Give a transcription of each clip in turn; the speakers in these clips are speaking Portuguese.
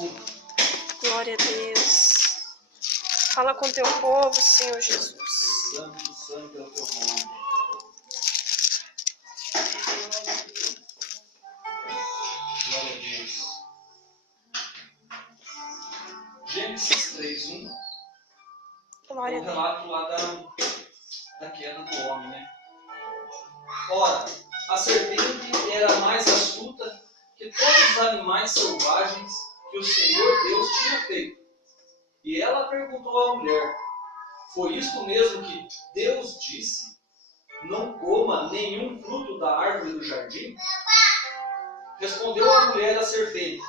Glória a Deus. Fala com teu povo, Senhor Jesus. Santo, santo é o teu nome. Glória a Deus. Gênesis 3:1. Glória a O Deus. relato lá da queda do homem, né? Ora, a serpente era mais astuta que todos os animais selvagens que o Senhor Deus tinha feito. E ela perguntou à mulher: foi isto mesmo que Deus disse? Não coma nenhum fruto da árvore do jardim? Respondeu a mulher à serpente: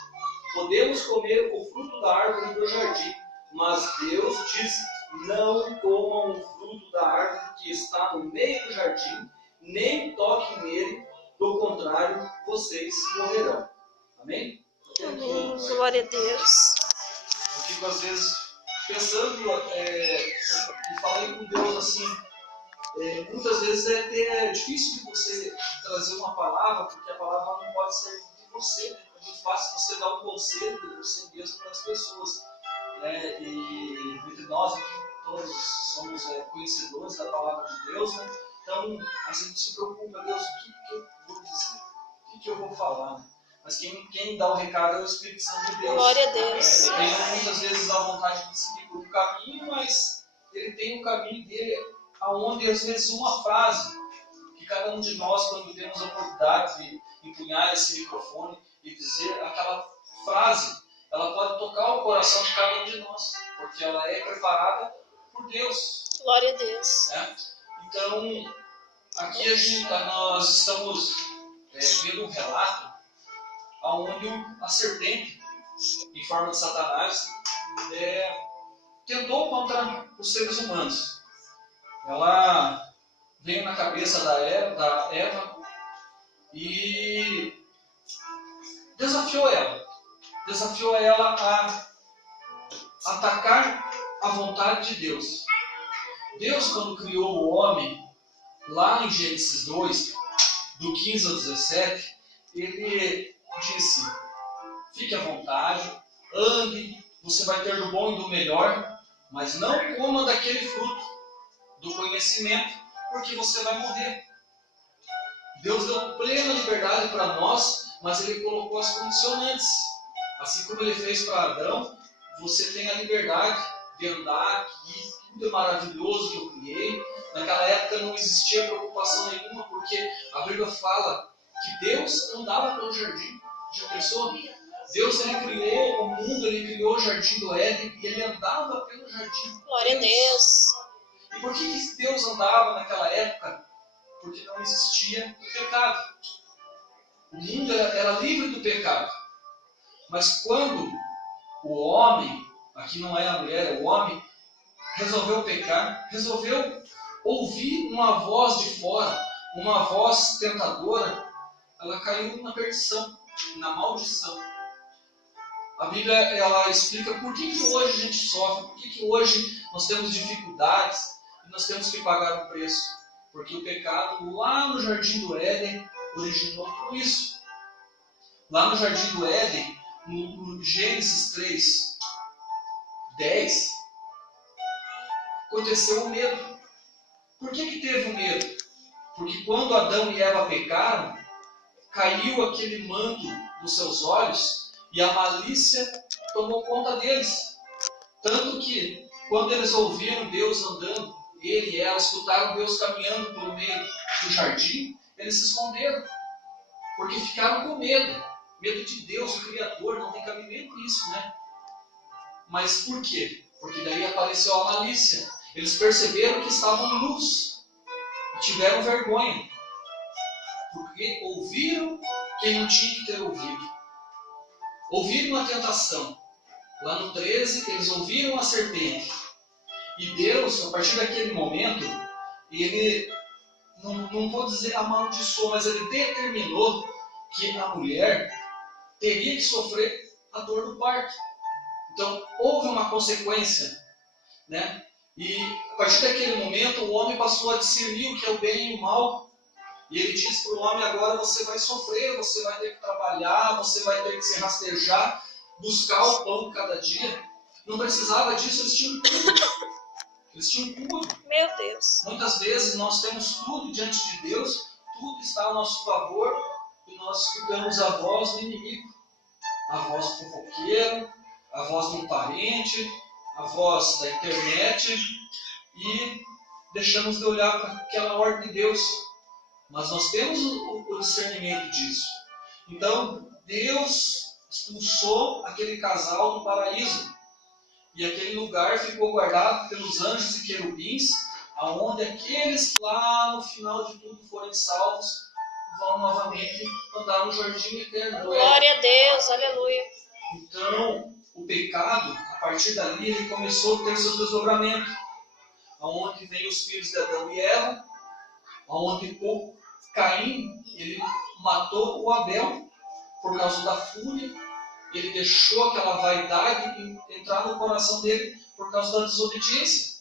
podemos comer o fruto da árvore do jardim, mas Deus disse: não comam o fruto da árvore que está no meio do jardim, nem toquem nele, do contrário, vocês morrerão. Amém? Amém. Glória a Deus. Eu fico às vezes pensando e falei com Deus assim, muitas vezes é até difícil de você trazer uma palavra, porque a palavra não pode ser de você, né? É muito fácil você dar um conselho de você mesmo para as pessoas, né? E entre nós aqui todos somos conhecedores da palavra de Deus, né? Então a gente se preocupa: Deus, o que eu vou dizer? O que eu vou falar? Né? Mas quem dá o recado é o Espírito Santo de Deus. Glória a Deus. Eu tenho muitas vezes a vontade de seguir por um caminho, mas ele tem um caminho dele, aonde às vezes uma frase, que cada um de nós, quando temos a oportunidade de empunhar esse microfone e dizer aquela frase, ela pode tocar o coração de cada um de nós, porque ela é preparada por Deus. Glória a Deus. Né? Então, aqui nós estamos vendo um relato onde a serpente, em forma de Satanás, tentou contra os seres humanos. Ela veio na cabeça da Eva e desafiou ela a atacar a vontade de Deus. Deus, quando criou o homem, lá em Gênesis 2, do 15 ao 17, ele disse: fique à vontade, ande, você vai ter do bom e do melhor, mas não coma daquele fruto do conhecimento, porque você vai morrer. Deus deu plena liberdade para nós, mas ele colocou as condicionantes. Assim como ele fez para Adão, você tem a liberdade de andar aqui, tudo é maravilhoso que eu criei. Naquela época não existia preocupação nenhuma, porque a Bíblia fala que Deus andava pelo jardim. Já pensou? Deus, ele criou o mundo, ele criou o jardim do Éden e ele andava pelo jardim. Glória a Deus. E por que Deus andava naquela época? Porque não existia o pecado. O mundo era livre do pecado. Mas quando o homem, aqui não é a mulher, é o homem, resolveu pecar, resolveu ouvir uma voz de fora, uma voz tentadora, ela caiu na perdição, na maldição. A Bíblia, ela explica por que hoje a gente sofre, por que hoje nós temos dificuldades e nós temos que pagar um preço. Porque o pecado, lá no Jardim do Éden, originou tudo isso. Lá no Jardim do Éden, no Gênesis 3, 10, aconteceu o medo. Por que teve o medo? Porque quando Adão e Eva pecaram, caiu aquele manto dos seus olhos e a malícia tomou conta deles. Tanto que, quando eles ouviram Deus andando, ele e ela escutaram Deus caminhando pelo meio do jardim, eles se esconderam, porque ficaram com medo. Medo de Deus, o Criador, não tem cabimento nisso, né? Mas por quê? Porque daí apareceu a malícia. Eles perceberam que estavam nus e tiveram vergonha, porque ouviram quem não tinha que ter ouvido. Ouviram a tentação. Lá no 13, eles ouviram a serpente. E Deus, a partir daquele momento, ele, não vou dizer amaldiçoou, mas ele determinou que a mulher teria que sofrer a dor do parto. Então, houve uma consequência, né? E a partir daquele momento, o homem passou a discernir o que é o bem e o mal. E ele diz para o homem: agora você vai sofrer, você vai ter que trabalhar, você vai ter que se rastejar, buscar o pão cada dia. Não precisava disso, eles tinham tudo. Eles tinham tudo. Meu Deus. Muitas vezes nós temos tudo diante de Deus, tudo está a nosso favor e nós escutamos a voz do inimigo. A voz do fofoqueiro, a voz de um parente, a voz da internet e deixamos de olhar para aquela ordem de Deus. Mas nós temos o discernimento disso. Então, Deus expulsou aquele casal do paraíso. E aquele lugar ficou guardado pelos anjos e querubins, aonde aqueles que lá no final de tudo forem salvos, vão novamente andar no jardim eterno. Glória a Deus, aleluia. Então, o pecado, a partir dali, ele começou a ter seus desdobramentos. Aonde vem os filhos de Adão e Eva, aonde o Caim, ele matou o Abel por causa da fúria, ele deixou aquela vaidade entrar no coração dele por causa da desobediência.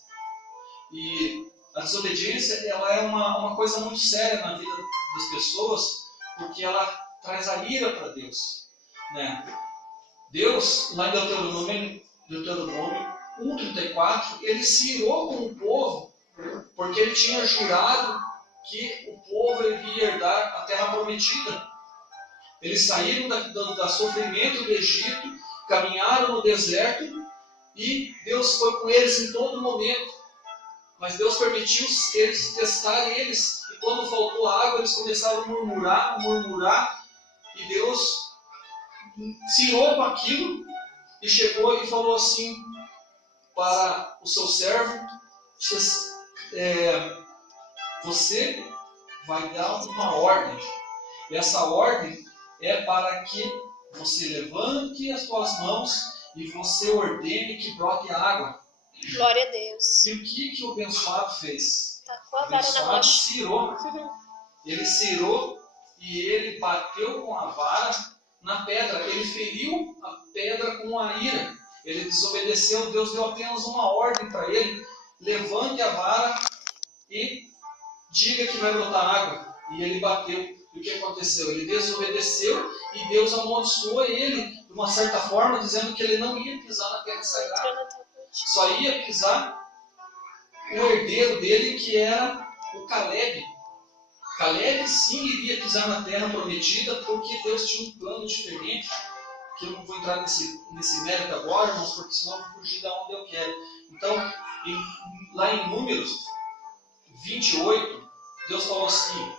E a desobediência, ela é uma coisa muito séria na vida das pessoas, porque ela traz a ira para Deus, né? Deus, lá em Deuteronômio 1:34, ele se irou com o povo, porque ele tinha jurado que o povo iria herdar a terra prometida. Eles saíram da sofrimento do Egito, caminharam no deserto e Deus foi com eles em todo momento. Mas Deus permitiu eles testarem eles. E quando faltou água, eles começaram a murmurar. E Deus se irou com aquilo e chegou e falou assim para o seu servo: você vai dar uma ordem. E essa ordem é para que você levante as suas mãos e você ordene que brote água. Glória a Deus. E o que o abençoado fez? Tacou a O vara na abençoado rocha. se irou. Ele se irou e ele bateu com a vara na pedra. Ele feriu a pedra com a ira. Ele desobedeceu. Deus deu apenas uma ordem para ele: levante a vara e diga que vai brotar água. E ele bateu. E o que aconteceu? Ele desobedeceu e Deus amaldiçoou ele de uma certa forma, dizendo que ele não ia pisar na terra sagrada. Só ia pisar o herdeiro dele, que era o Caleb. Caleb sim iria pisar na terra prometida, porque Deus tinha um plano diferente, que eu não vou entrar nesse mérito agora, mas porque senão eu vou fugir da onde eu quero. Então, lá em Números 28, Deus falou assim: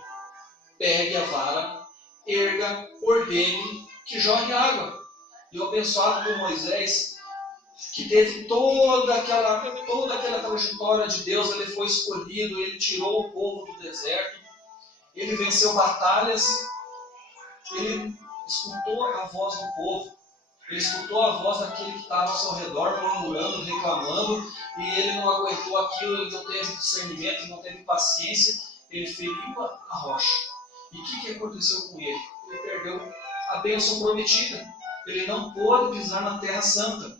pegue a vara, erga, ordene que jogue água. E o abençoado por Moisés, que teve toda aquela trajetória de Deus, ele foi escolhido, ele tirou o povo do deserto, ele venceu batalhas, ele escutou a voz do povo, ele escutou a voz daquele que estava ao seu redor, murmurando, reclamando, e ele não aguentou aquilo, ele não teve discernimento, não teve paciência, ele feriu a rocha. E o que aconteceu com ele? Ele perdeu a bênção prometida. Ele não pôde pisar na terra santa.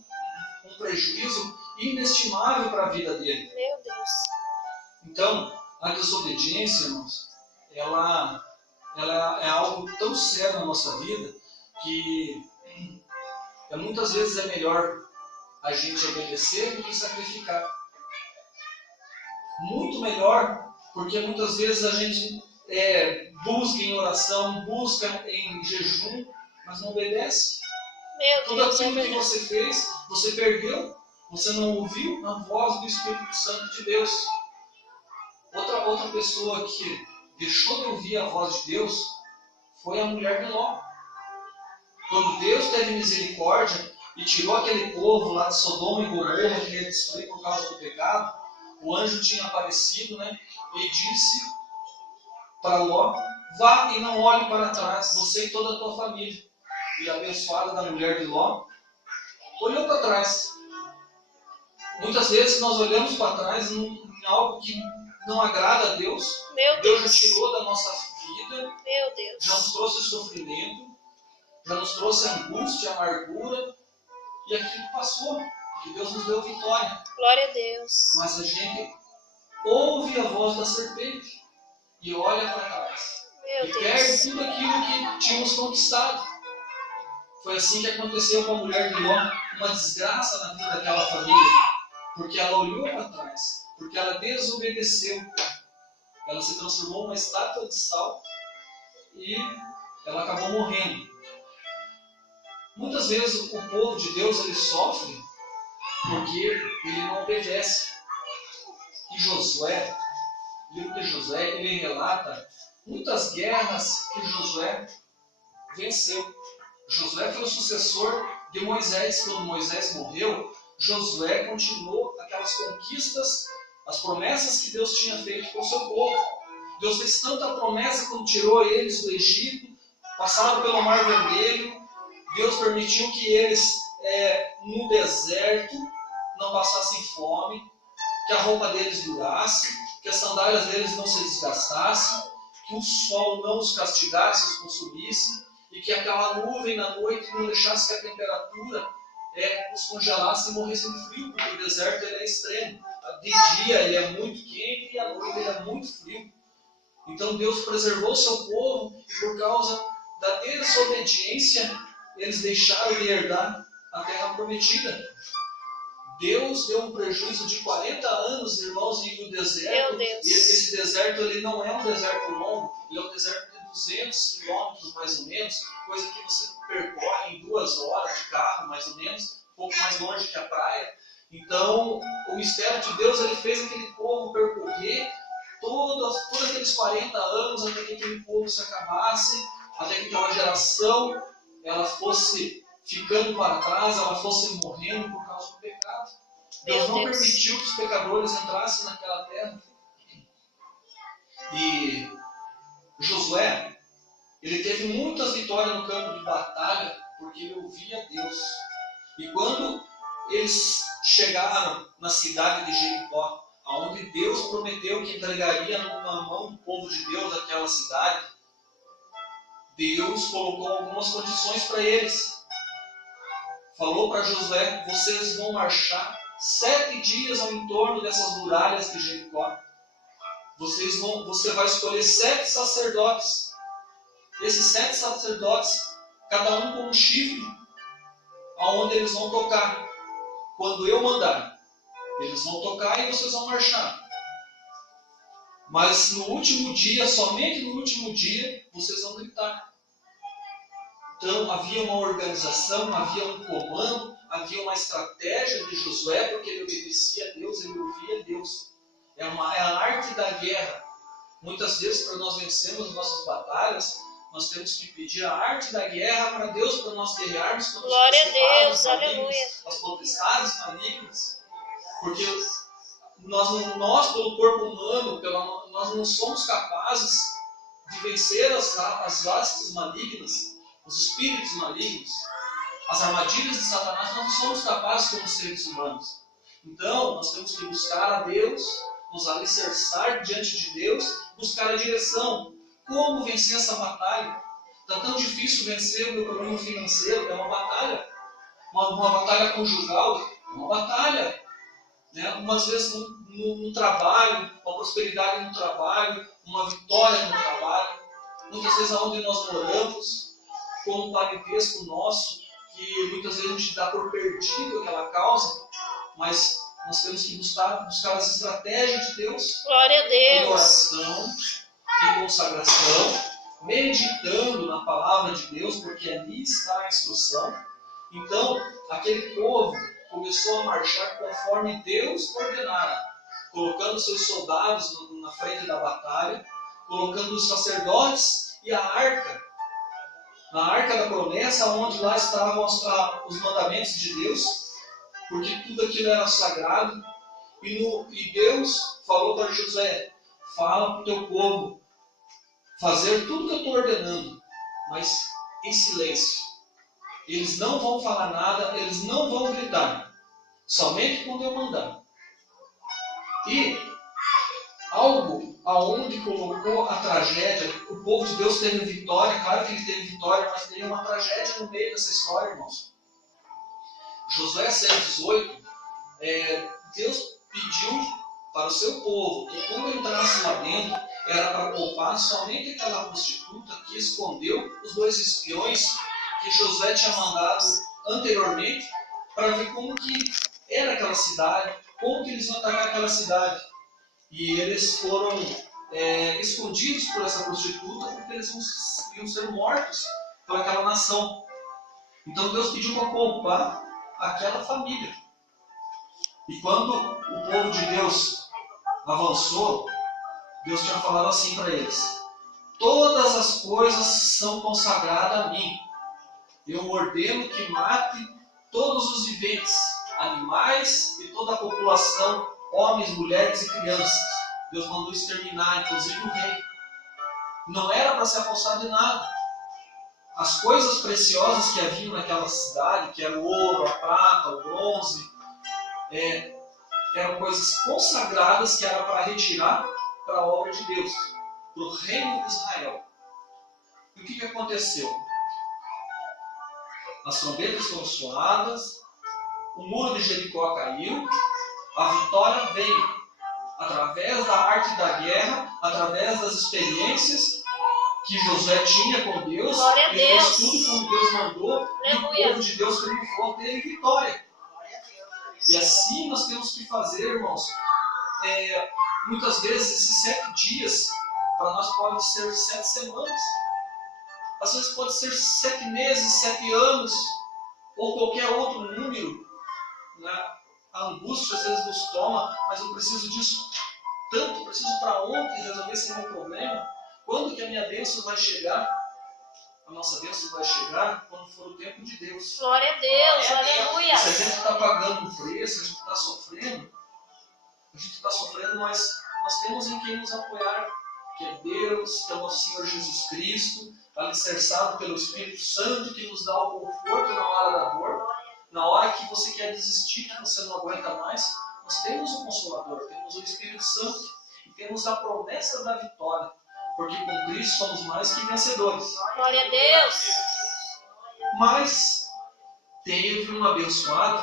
Um prejuízo inestimável para a vida dele. Meu Deus. Então, a desobediência, irmãos, ela é algo tão sério na nossa vida que muitas vezes é melhor a gente obedecer do que sacrificar. Muito melhor, porque muitas vezes a gente busca em oração, busca em jejum, mas não obedece. Meu Tudo Deus, aquilo que você fez, você perdeu, você não ouviu a voz do Espírito Santo de Deus. Outra pessoa que deixou de ouvir a voz de Deus foi a mulher de Ló. Quando Deus teve misericórdia e tirou aquele povo lá de Sodoma e Gomorra, que ia destruir por causa do pecado, o anjo tinha aparecido, né, e disse para Ló: vá e não olhe para trás, você e toda a tua família. E a abençoada da mulher de Ló olhou para trás. Muitas vezes nós olhamos para trás em algo que não agrada a Deus. Meu Deus Deus. já tirou da nossa vida, Meu Deus. já nos trouxe sofrimento, já nos trouxe angústia, amargura, e aquilo passou, que Deus nos deu vitória. Glória a Deus. Mas a gente ouve a voz da serpente e olha para trás. Meu E perde Deus. tudo aquilo que tínhamos conquistado. Foi assim que aconteceu com a mulher de Ló, uma desgraça na vida daquela família, porque ela olhou para trás, porque ela desobedeceu. Ela se transformou numa estátua de sal e ela acabou morrendo. Muitas vezes o povo de Deus ele sofre porque ele não obedece. E Josué, o livro de Josué, ele relata muitas guerras que Josué venceu. Josué foi o sucessor de Moisés. Quando Moisés morreu, Josué continuou aquelas conquistas, as promessas que Deus tinha feito com o seu povo. Deus fez tanta promessa quando tirou eles do Egito, passaram pelo Mar Vermelho. Deus permitiu que eles, no deserto, não passassem fome, que a roupa deles durasse, que as sandálias deles não se desgastassem, que o sol não os castigasse, os consumisse, e que aquela nuvem na noite não deixasse que a temperatura os congelasse e morressem de frio, porque o deserto ele é extremo. De dia ele é muito quente e à noite ele é muito frio. Então Deus preservou o seu povo e por causa da desobediência eles deixaram de herdar a terra prometida. Deus deu um prejuízo de 40 anos, irmãos, e o deserto, e esse deserto ele não é um deserto longo, ele é um deserto de 200 quilômetros mais ou menos, coisa que você percorre em 2 horas de carro, mais ou menos, um pouco mais longe que a praia. Então, o mistério de Deus ele fez aquele povo percorrer todos aqueles 40 anos até que aquele povo se acabasse, até que aquela geração ela fosse ficando para trás, ela fosse morrendo por causa do pecado. Deus não permitiu que os pecadores entrassem naquela terra. E Josué, ele teve muitas vitórias no campo de batalha, porque ele ouvia Deus. E quando eles chegaram na cidade de Jericó, onde Deus prometeu que entregaria na mão do povo de Deus aquela cidade, Deus colocou algumas condições para eles. Falou para Josué: vocês vão marchar 7 dias ao entorno dessas muralhas de Jericó. Você vai escolher 7 sacerdotes. Esses 7 sacerdotes, cada um com um chifre, aonde eles vão tocar. Quando eu mandar, eles vão tocar e vocês vão marchar. Mas no último dia, somente no último dia, vocês vão gritar. Então havia uma organização, havia um comando, havia uma estratégia de Josué, porque ele obedecia a Deus, ele ouvia Deus. É a arte da guerra. Muitas vezes, para nós vencermos as nossas batalhas, nós temos que pedir a arte da guerra para Deus, para nós guerrearmos contra os principados malignos, as potestades malignas. Porque nós, pelo corpo humano, nós não somos capazes de vencer as hostes malignas, os espíritos malignos, as armadilhas de Satanás. Nós não somos capazes como seres humanos. Então, nós temos que buscar a Deus, nos alicerçar diante de Deus, buscar a direção. Como vencer essa batalha? Está tão difícil vencer o meu problema financeiro, é uma batalha. Uma batalha conjugal, é uma batalha. Umas vezes no trabalho, uma prosperidade no trabalho, uma vitória no trabalho. Muitas vezes aonde nós moramos, como um parentesco nosso, que muitas vezes a gente dá por perdido aquela causa, mas nós temos que buscar as estratégias de Deus. Glória a Deus. Em oração, em consagração, meditando na palavra de Deus, porque ali está a instrução. Então, aquele povo começou a marchar conforme Deus ordenara, colocando seus soldados na frente da batalha, colocando os sacerdotes e a arca, na arca da promessa, onde lá estavam os mandamentos de Deus, porque tudo aquilo era sagrado. E Deus falou para Josué: fala para o teu povo fazer tudo que eu estou ordenando, mas em silêncio. Eles não vão falar nada, eles não vão gritar, somente quando eu mandar. E algo aonde colocou a tragédia, o povo de Deus teve vitória, claro que ele teve vitória, mas teve uma tragédia no meio dessa história, irmãos. Josué 6,18, Deus pediu para o seu povo que quando entrasse lá dentro, era para poupar somente aquela prostituta que escondeu os 2 espiões que Josué tinha mandado anteriormente para ver como que era aquela cidade, como que eles iam atacar aquela cidade. E eles foram escondidos por essa prostituta porque eles iam ser mortos por aquela nação. Então Deus pediu para poupar aquela família. E quando o povo de Deus avançou, Deus tinha falado assim para eles: todas as coisas são consagradas a mim. Eu ordeno que mate todos os viventes, animais e toda a população, homens, mulheres e crianças. Deus mandou exterminar, inclusive o rei. Não era para se apossar de nada. As coisas preciosas que haviam naquela cidade, que era o ouro, a prata, o bronze, eram coisas consagradas que era para retirar para a obra de Deus, para o reino de Israel. E o que aconteceu? As trombetas foram soadas, o muro de Jericó caiu, a vitória veio através da arte da guerra, através das experiências que Josué tinha com Deus. Ele fez tudo como Deus mandou. Aleluia. E o povo de Deus triunfou, teve vitória. E assim nós temos que fazer, irmãos. Muitas vezes esses 7 dias para nós pode ser 7 semanas, às vezes pode ser 7 meses, 7 anos, ou qualquer outro número, né? A angústia às vezes nos toma, mas eu preciso disso tanto, eu preciso para ontem resolver esse meu problema. Quando que a minha bênção vai chegar? A nossa bênção vai chegar quando for o tempo de Deus. Glória a Deus, aleluia. Se a gente está pagando um preço, a gente está sofrendo, mas nós temos em quem nos apoiar, que é Deus, que é o nosso Senhor Jesus Cristo, alicerçado pelo Espírito Santo, que nos dá o conforto na hora da dor. Na hora que você quer desistir, que você não aguenta mais, nós temos o Consolador, temos o Espírito Santo e temos a promessa da vitória, porque com Cristo somos mais que vencedores. Glória a Deus! Mas teve um abençoado,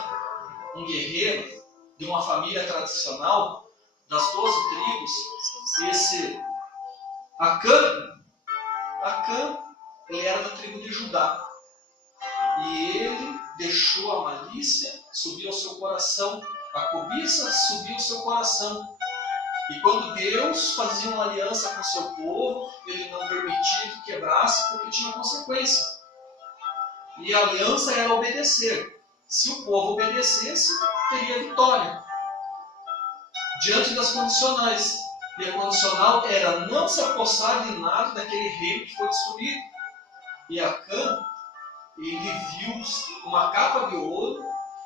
um guerreiro de uma família tradicional, das 12 tribos, esse Acã, ele era da tribo de Judá. E ele deixou a malícia subir ao seu coração, a cobiça subiu ao seu coração. E quando Deus fazia uma aliança com o seu povo, ele não permitia que quebrasse, porque tinha consequência. E a aliança era obedecer. Se o povo obedecesse, teria vitória. Diante das condicionais. E a condicional era não se apossar de nada daquele reino que foi destruído. E Acã, ele viu uma capa de ouro,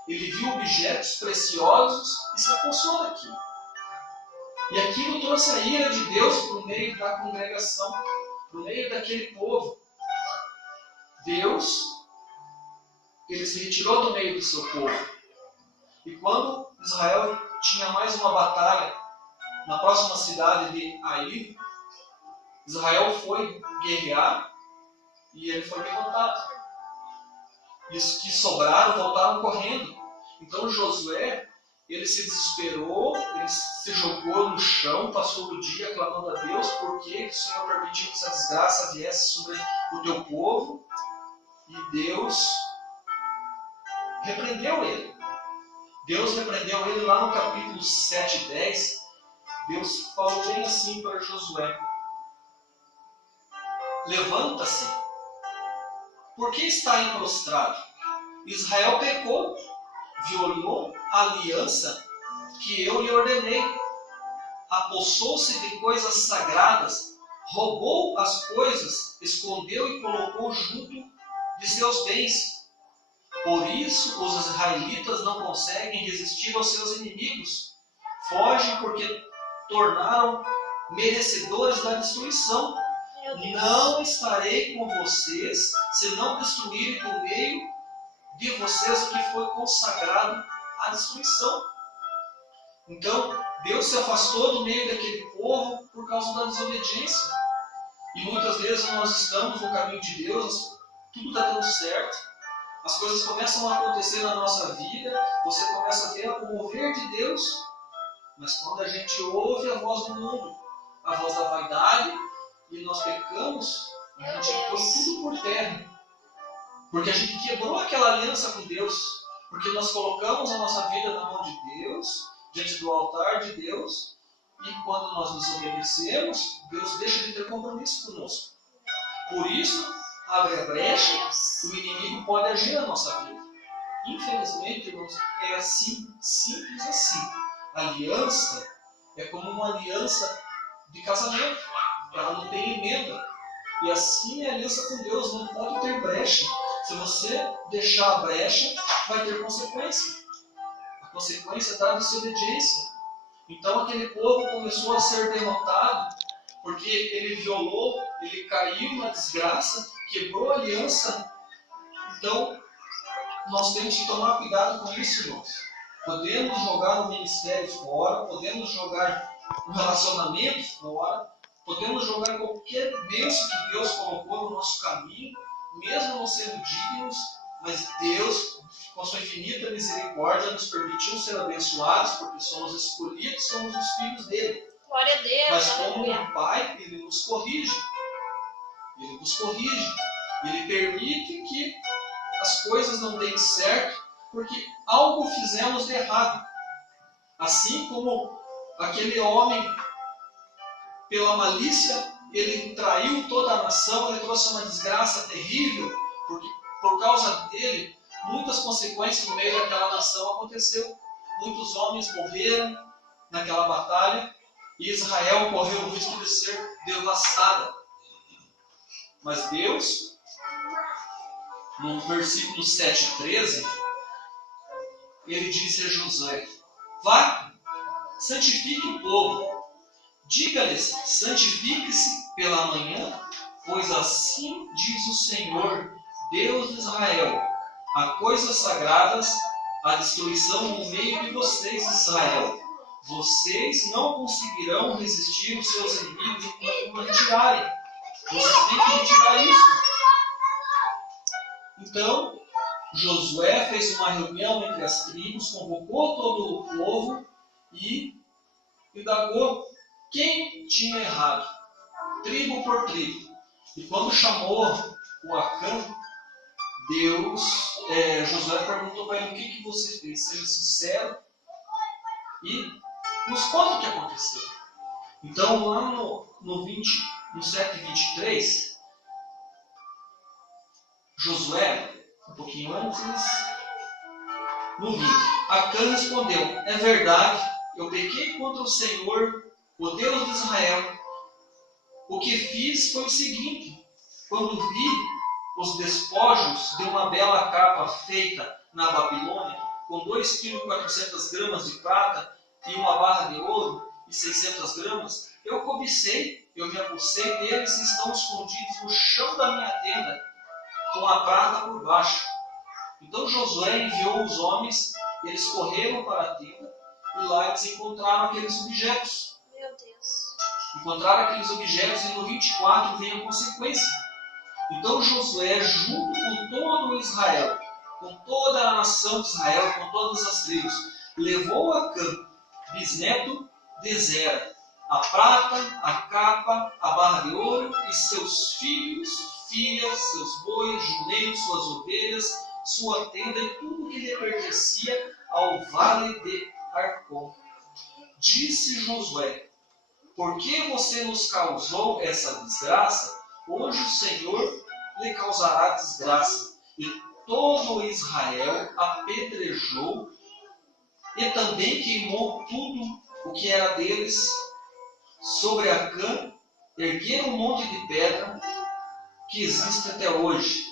ele viu objetos preciosos e se apossou daquilo. E aquilo trouxe a ira de Deus para o meio da congregação, para o meio daquele povo. Deus, ele se retirou do meio do seu povo. E quando Israel tinha mais uma batalha na próxima cidade de Ai, Israel foi guerrear e ele foi derrotado. E os que sobraram voltaram correndo. Então Josué, ele se desesperou, ele se jogou no chão, passou o dia clamando a Deus, porque o Senhor permitiu que essa desgraça viesse sobre o teu povo. E Deus repreendeu ele. Deus repreendeu ele lá no capítulo 7 e 10. Deus falou bem assim para Josué: levanta-se, por que está aí prostrado? Israel pecou, violou a aliança que eu lhe ordenei, apossou-se de coisas sagradas, roubou as coisas, escondeu e colocou junto de seus bens. Por isso os israelitas não conseguem resistir aos seus inimigos, fogem porque tornaram merecedores da destruição. Não estarei com vocês se não destruírem do meio de vocês o que foi consagrado à destruição. Então, Deus se afastou do meio daquele povo por causa da desobediência. E muitas vezes nós estamos no caminho de Deus, tudo está dando certo, as coisas começam a acontecer na nossa vida, você começa a ver o mover de Deus, mas quando a gente ouve a voz do mundo, a voz da vaidade, e nós pecamos, a gente põe tudo por terra. Porque a gente quebrou aquela aliança com Deus. Porque nós colocamos a nossa vida na mão de Deus, diante do altar de Deus, e quando nós nos obedecemos, Deus deixa de ter compromisso conosco. Por isso, abre a brecha e o inimigo pode agir na nossa vida. Infelizmente, irmãos, é assim, simples assim. Aliança é como uma aliança de casamento. Ela não tem emenda. E assim a aliança com Deus não pode ter brecha. Se você deixar a brecha, vai ter consequência. A consequência é da desobediência. Então aquele povo começou a ser derrotado, porque ele violou, ele caiu na desgraça, quebrou a aliança. Então, nós temos que tomar cuidado com isso, irmãos. Podemos jogar o ministério fora, podemos jogar o relacionamento fora, podemos jogar qualquer bênção que Deus colocou no nosso caminho, mesmo não sendo dignos, mas Deus, com sua infinita misericórdia, nos permitiu ser abençoados, porque somos escolhidos, somos os filhos dele. Glória a Deus. Mas como um pai, ele nos corrige. Ele permite que as coisas não deem certo, porque algo fizemos de errado. Assim como aquele homem, pela malícia, ele traiu toda a nação, ele trouxe uma desgraça terrível, porque por causa dele, muitas consequências no meio daquela nação aconteceu. Muitos homens morreram naquela batalha e Israel correu o risco de ser devastada. Mas Deus, no versículo 7:13, ele disse a Josué: vá, santifique o povo, diga-lhes, santifique-se pela manhã, pois assim diz o Senhor, Deus de Israel, há coisas sagradas, a destruição no meio de vocês, Israel. Vocês não conseguirão resistir os seus inimigos enquanto não retirarem. Vocês têm que retirar isso. Então, Josué fez uma reunião entre as tribos, convocou todo o povo e indagou quem tinha errado, tribo por tribo. E quando chamou o Acã, Josué perguntou para ele: o que você fez? Seja sincero e nos conta o que aconteceu. Então, lá no 7:23, Josué, um pouquinho antes, no 20, Acã respondeu: é verdade, eu pequei contra o Senhor, o Deus de Israel. O que fiz foi o seguinte: quando vi os despojos de uma bela capa feita na Babilônia, com 2,4 kg de prata e uma barra de ouro e 600 gramas, eu cobicei, eu me apossei deles e estão escondidos no chão da minha tenda, com a prata por baixo. Então Josué enviou os homens, eles correram para a tenda e lá eles encontraram aqueles objetos. Meu Deus. Encontraram aqueles objetos e no 24 vem a consequência. Então Josué, junto com todo Israel, com toda a nação de Israel, com todas as tribos, levou a Acã, bisneto de Zera, a prata, a capa, a barra de ouro e seus filhos, filhas, seus bois, jumentos, suas ovelhas, sua tenda e tudo que lhe pertencia ao vale de Arcom. Disse Josué: por que você nos causou essa desgraça? Hoje o Senhor lhe causará desgraça. E todo Israel apedrejou e também queimou tudo o que era deles sobre Acã. Ergueram um monte de pedra que existe até hoje.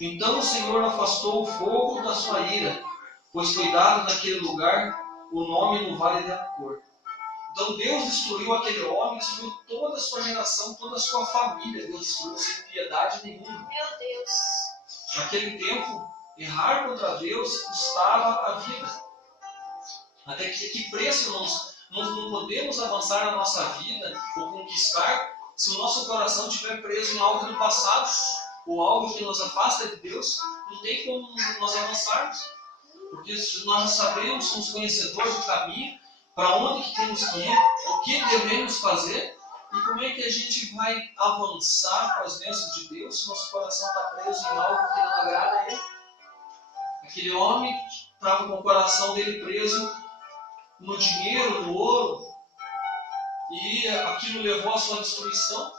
Então o Senhor afastou o fogo da sua ira, pois foi dado naquele lugar o nome no Vale de Acor. Então Deus destruiu aquele homem, destruiu toda a sua geração, toda a sua família. Deus destruiu sem piedade nenhuma. Meu Deus. Naquele tempo, errar contra Deus custava a vida. Até que preço nós não podemos avançar na nossa vida ou conquistar se o nosso coração estiver preso em algo do passado ou algo que nos afasta de Deus. Não tem como nós avançarmos. Porque nós sabemos, somos conhecedores do caminho, para onde que temos que ir, o que devemos fazer, E como é que a gente vai avançar com as bênçãos de Deus se nosso coração está preso em algo que não agrada a Ele? Aquele homem estava com o coração dele preso no dinheiro, no ouro, e aquilo levou à sua destruição.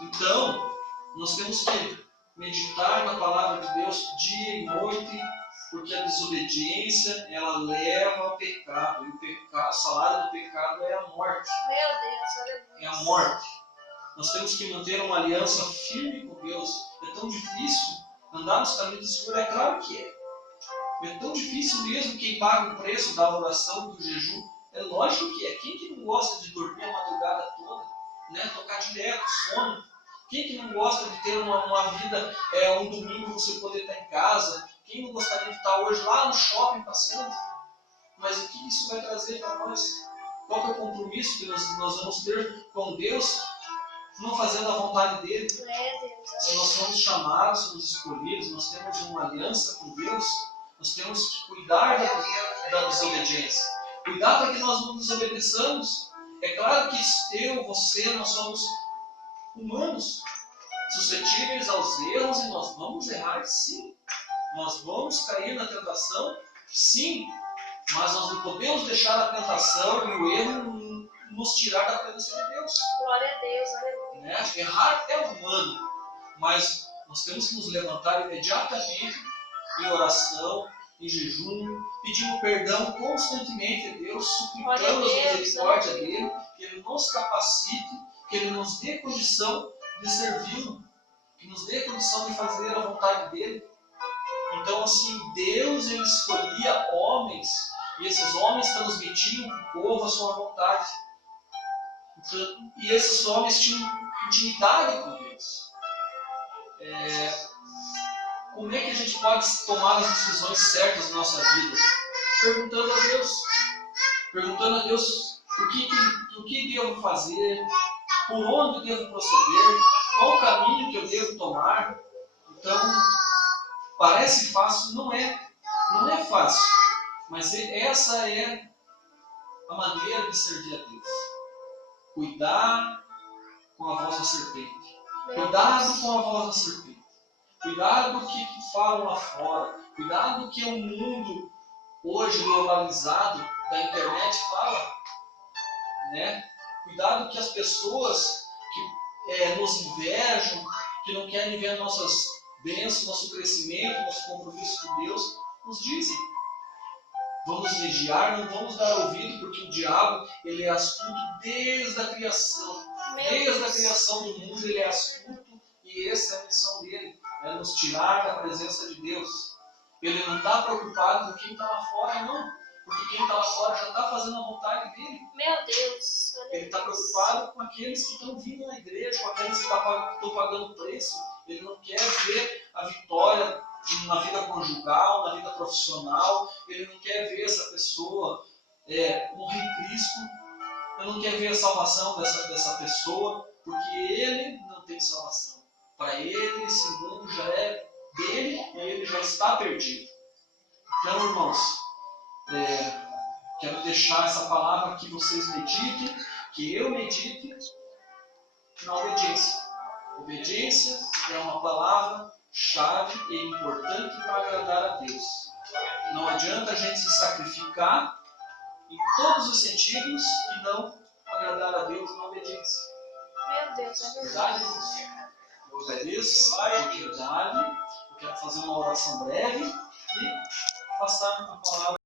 Então, nós temos que meditar na palavra de Deus dia e noite, porque a desobediência, ela leva ao pecado. E o salário do pecado é a morte. Meu Deus, aleluia. É a morte. Nós temos que manter uma aliança firme com Deus. É tão difícil andar nos caminhos do Senhor? É claro que é. É tão difícil mesmo quem paga o preço da oração, do jejum. É lógico que é. Quem que não gosta de dormir a madrugada toda? Né? Tocar direto, sono. Quem que não gosta de ter uma vida, um domingo você poder estar em casa? Quem não gostaria de estar hoje lá no shopping passeando? Mas o que isso vai trazer para nós? Qual que é o compromisso que nós vamos ter com Deus, não fazendo a vontade dele? Se nós somos chamados, somos escolhidos, nós temos uma aliança com Deus, nós temos que cuidar da desobediência. Cuidar para que nós não desobedeçamos. É claro que eu, você, nós somos humanos, suscetíveis aos erros, e nós vamos errar, sim. Nós vamos cair na tentação, sim. Mas nós não podemos deixar a tentação e o erro nos tirar da presença de Deus. Glória a Deus, aleluia. Né? Errar é humano, mas nós temos que nos levantar imediatamente em oração, em jejum, pedindo perdão constantemente a Deus, suplicando a misericórdia dele, que ele nos capacite, que ele nos dê condição de servi-lo, que nos dê condição de fazer a vontade dele. Então, assim, Deus, ele escolhia homens, e esses homens transmitiam para o povo a sua vontade. E esses homens tinham intimidade com Deus. Como é que a gente pode tomar as decisões certas na nossa vida? Perguntando a Deus. Perguntando a Deus o que devo fazer, por onde devo proceder, qual o caminho que eu devo tomar. Então, parece fácil, não é fácil, mas essa é a maneira de servir a Deus. Cuidar com a voz da serpente. Cuidado com a voz da serpente. Cuidado com o que falam lá fora. Cuidado com o que o mundo hoje globalizado da internet fala. Né? Cuidado com que as pessoas que nos invejam, que não querem ver nossas bênçãos, nosso crescimento, nosso compromisso com Deus, nos dizem. Vamos vigiar, não vamos dar ouvido, porque o diabo, ele é astuto desde a criação. Desde a criação do mundo ele é astuto, e essa é a missão dele, é nos tirar da presença de Deus. Ele não está preocupado com quem está lá fora, não. Porque quem está lá fora já está fazendo a vontade dele. Meu Deus. Ele está preocupado com aqueles que estão vindo na igreja, com aqueles que estão pagando o preço. Ele não quer ver a vitória na vida conjugal, na vida profissional. Ele não quer ver essa pessoa morrer em Cristo. Ele não quer ver a salvação dessa pessoa, porque ele não tem salvação. Para ele, esse mundo já é dele e ele já está perdido. Então, irmãos, quero deixar essa palavra que vocês meditem, que eu medite na obediência. Obediência é uma palavra-chave e importante para agradar a Deus. Não adianta a gente se sacrificar em todos os sentidos e não agradar a Deus na obediência. Meu Deus, é verdade. Eu obedeço, verdade. Eu quero fazer uma oração breve e passar a palavra.